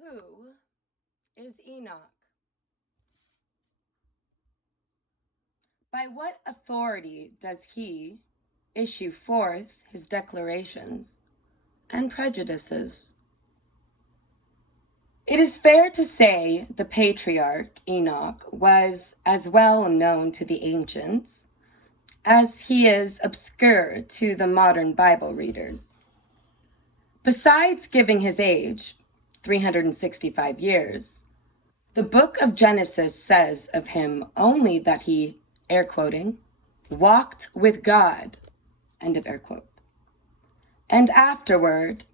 Who is Enoch? By what authority does he issue forth his declarations and prejudices? It is fair to say the patriarch Enoch was as well known to the ancients as he is obscure to the modern Bible readers. Besides giving his age, 365 years, the book of Genesis says of him only that he, air quoting, walked with God, end of air quote. And afterward,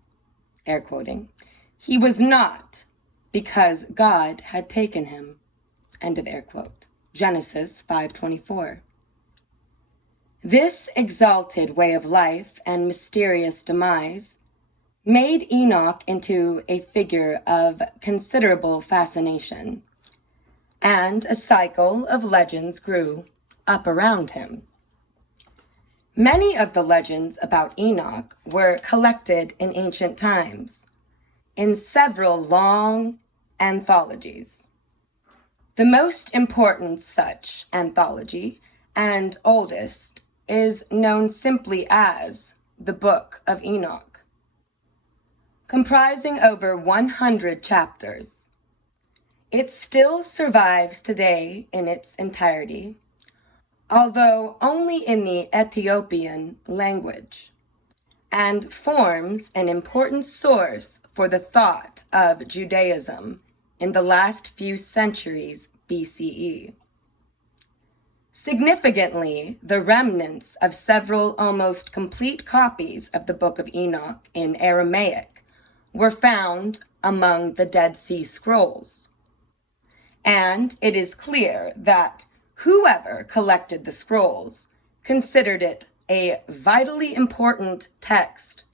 air quoting, he was not, because God had taken him, end of air quote. Genesis 5:24. This exalted way of life and mysterious demise made Enoch into a figure of considerable fascination, and a cycle of legends grew up around him. Many of the legends about Enoch were collected in ancient times, in several long anthologies. The most important such anthology, and oldest, is known simply as the Book of Enoch, comprising over 100 chapters. It still survives today in its entirety, although only in the Ethiopian language, and forms an important source for the thought of Judaism in the last few centuries BCE. Significantly, the remnants of several almost complete copies of the Book of Enoch in Aramaic were found among the Dead Sea Scrolls. And it is clear that whoever collected the scrolls considered it a vitally important text.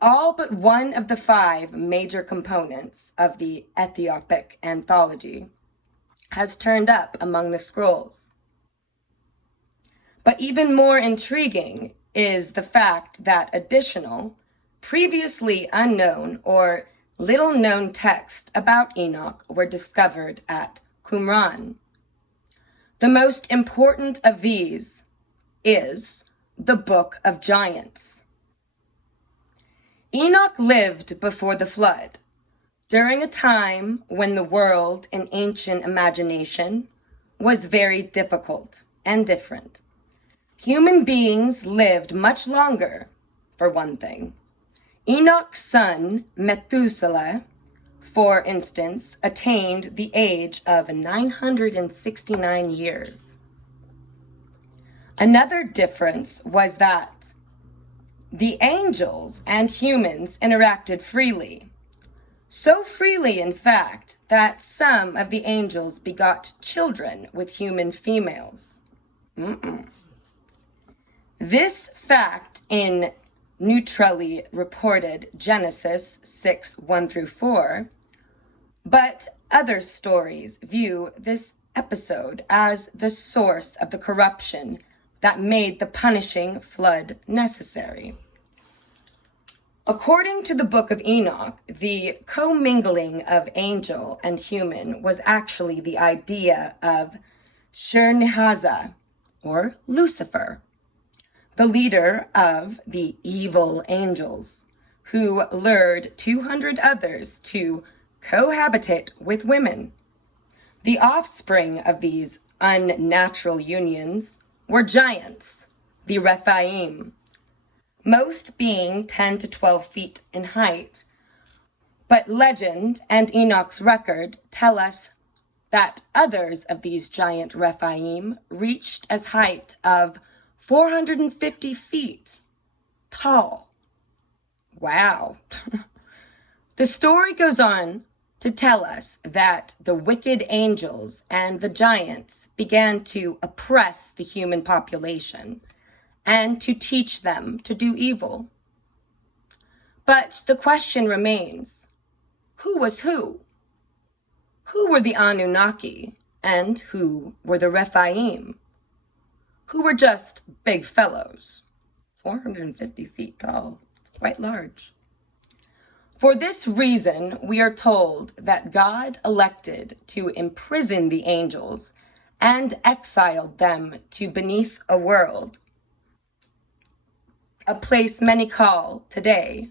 All but one of the 5 major components of the Ethiopic anthology has turned up among the scrolls. But even more intriguing is the fact that additional, previously unknown or little-known texts about Enoch were discovered at Qumran. The most important of these is the Book of Giants. Enoch lived before the flood, during a time when the world in ancient imagination was very difficult and different. Human beings lived much longer, for one thing. Enoch's son, Methuselah, for instance, attained the age of 969 years. Another difference was that the angels and humans interacted freely. So freely, in fact, that some of the angels begot children with human females. This fact in neutrally reported Genesis 6:1-4, but other stories view this episode as the source of the corruption that made the punishing flood necessary. According to the Book of Enoch, the commingling of angel and human was actually the idea of Shir-Nehazah, or Lucifer, the leader of the evil angels, who lured 200 others to cohabitate with women. The offspring of these unnatural unions were giants, the Rephaim, most being 10 to 12 feet in height, but legend and Enoch's record tell us that others of these giant Rephaim reached as height of 450 feet tall. Wow. The story goes on to tell us that the wicked angels and the giants began to oppress the human population and to teach them to do evil. But the question remains, who was who? Who were the Anunnaki and who were the Rephaim? Who were just big fellows, 450 feet tall. It's quite large. For this reason, we are told that God elected to imprison the angels and exiled them to beneath a world, a place many call today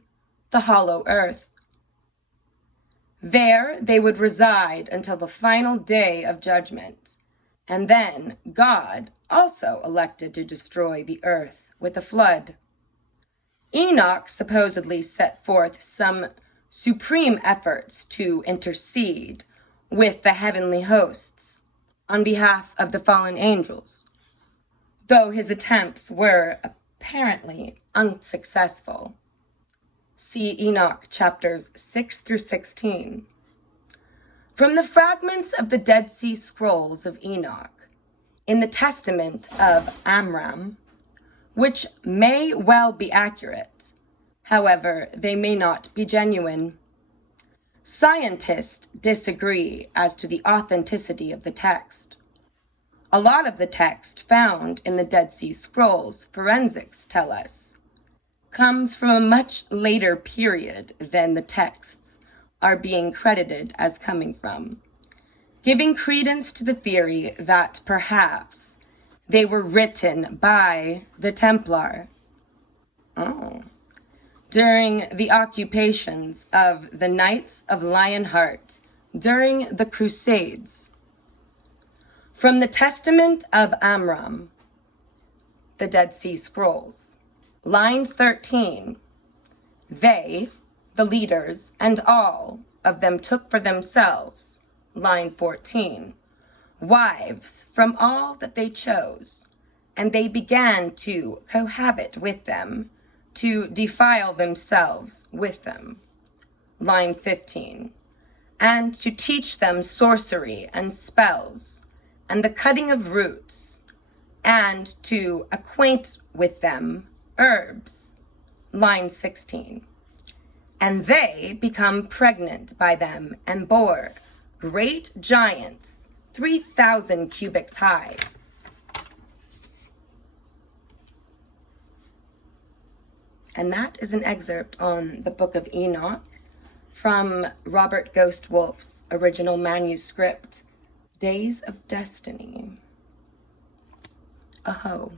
the hollow earth. There they would reside until the final day of judgment, and then God also elected to destroy the earth with a flood. Enoch supposedly set forth some supreme efforts to intercede with the heavenly hosts on behalf of the fallen angels, though his attempts were apparently unsuccessful. See Enoch chapters 6 through 16. From the fragments of the Dead Sea Scrolls of Enoch in the Testament of Amram, which may well be accurate, however, they may not be genuine. Scientists disagree as to the authenticity of the text. A lot of the text found in the Dead Sea Scrolls, forensics tell us, comes from a much later period than the texts are being credited as coming from, giving credence to the theory that perhaps they were written by the Templar during the occupations of the Knights of Lionheart during the Crusades. From the Testament of Amram, the Dead Sea Scrolls, line 13, they, the leaders, and all of them took for themselves, line 14, wives from all that they chose, and they began to cohabit with them, to defile themselves with them, line 15, and to teach them sorcery and spells, and the cutting of roots, and to acquaint with them herbs, line 16. And they become pregnant by them and bore great giants, 3,000 cubits high. And that is an excerpt on the book of Enoch from Robert Ghost Wolf's original manuscript, Days of Destiny. Aho.